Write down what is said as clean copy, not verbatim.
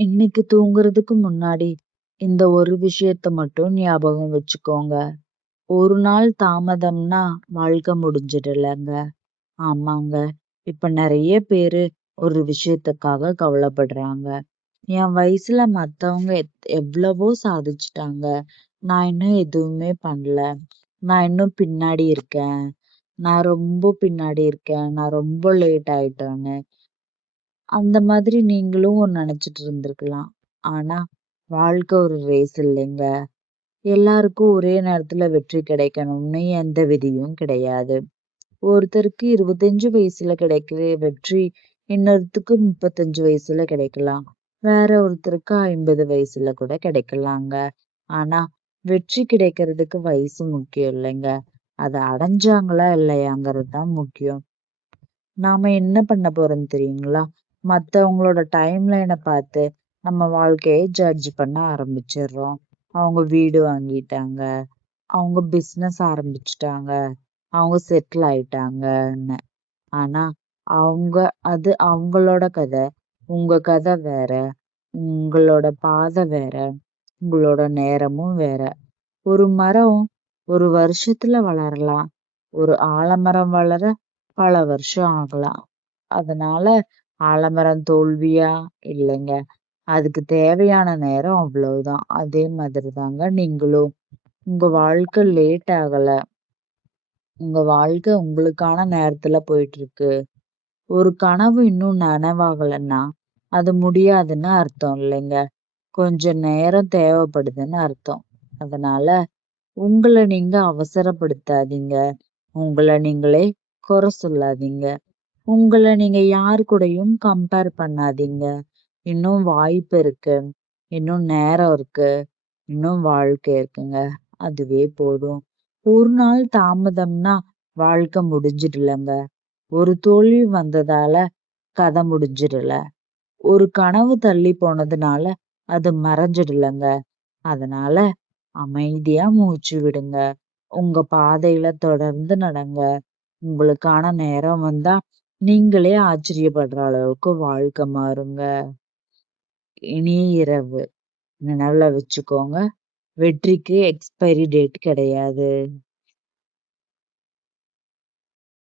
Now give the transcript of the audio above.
இன்னைக்கு தூங்குறதுக்கு முன்னாடி இந்த ஒரு விஷயத்த மட்டும் ஞாபகம் வச்சுக்கோங்க. ஒரு நாள் தாமதம்னா வாழ்க்கை முடிஞ்சிடலங்க. ஆமாங்க. இப்ப நிறைய பேரு ஒரு விஷயத்துக்காக கவலைப்படுறாங்க. என் வயசுல மத்தவங்க எவ்வளவோ சாதிச்சுட்டாங்க. நான் இன்னும் எதுவுமே பண்ணல. நான் இன்னும் பின்னாடி இருக்கேன். நான் ரொம்ப பின்னாடி இருக்கேன். நான் ரொம்ப லேட் ஆயிட்டேன்னு. அந்த மாதிரி நீங்களும் நினைச்சிட்டு இருந்திருக்கலாம். ஆனா வாழ்க்கை ஒரு ரேஸ் இல்லைங்க. எல்லாருக்கும் ஒரே நேரத்துல வெற்றி கிடைக்கணும்னு எந்த விதியும் கிடையாது. ஒருத்தருக்கு 25 வயசுல கிடைக்கிற வெற்றி இன்னொருத்தருக்கு 35 வயசுல கிடைக்கலாம். வேற ஒருத்தருக்கு 50 வயசுல கூட கிடைக்கலாங்க. ஆனா வெற்றி கிடைக்கிறதுக்கு வயசு முக்கியம் இல்லைங்க. அதை அடைஞ்சாங்களா இல்லையாங்கிறது தான் முக்கியம். நாம என்ன பண்ண போறோம் தெரியுங்களா? மத்தவங்களோட டைம் லைனை பார்த்து நம்ம வாழ்க்கையை ஜட்ஜ் பண்ண ஆரம்பிச்சிடுறோம். அவங்க வீடு வாங்கிட்டாங்க, அவங்க பிசினஸ் ஆரம்பிச்சுட்டாங்க, அவங்க செட்டில் ஆயிட்டாங்கன்னு. ஆனா அவங்க அது அவங்களோட கதை. உங்க கதை வேற. உங்களோட பாதை வேற. உங்களோட நேரமும் வேற. ஒரு மரம் ஒரு வருஷத்துல வளரலாம். ஒரு ஆலமரம் வளர பல வருஷம் ஆகலாம். அதனால ஆலமரம் தோல்வியா? இல்லைங்க. அதுக்கு தேவையான நேரம் அவ்வளவுதான். அதே மாதிரி தாங்க நீங்களும். உங்க வாழ்க்கை லேட் ஆகல. உங்க வாழ்க்கை உங்களுக்கான நேரத்துல போயிட்டு இருக்கு. ஒரு கனவு இன்னும் நனவாகலைன்னா அது முடியாதுன்னு அர்த்தம் இல்லைங்க. கொஞ்சம் நேரம் தேவைப்படுதுன்னு அர்த்தம். அதனால உங்களை நீங்க அவசரப்படுத்தாதீங்க. உங்களை நீங்களே குறை சொல்லாதீங்க. உங்களை நீங்க யாரு கூடயும் கம்பேர் பண்ணாதீங்க. இன்னும் வாய்ப்பு இருக்கு. இன்னும் நேரம் இருக்கு. இன்னும் வாழ்க்கை இருக்குங்க. அதுவே போதும். ஒரு நாள் தாமதம்னா வாழ்க்கை முடிஞ்சிடலங்க. ஒரு தோல்வி வந்ததால கதை முடிஞ்சிடல. ஒரு கனவு தள்ளி போனதுனால அது மறைஞ்சிடலங்க. அதனால அமைதியா மூச்சு விடுங்க. உங்க பாதையில தொடர்ந்து நடங்க. உங்களுக்கான நேரம் வந்தா நீங்களே ஆச்சரியப்படுற அளவுக்கு வாழ்க்கை மாறுங்க. இனிய இரவு. நினைவுல வச்சுக்கோங்க. வெற்றிக்கு எக்ஸ்பைரி டேட் கிடையாது.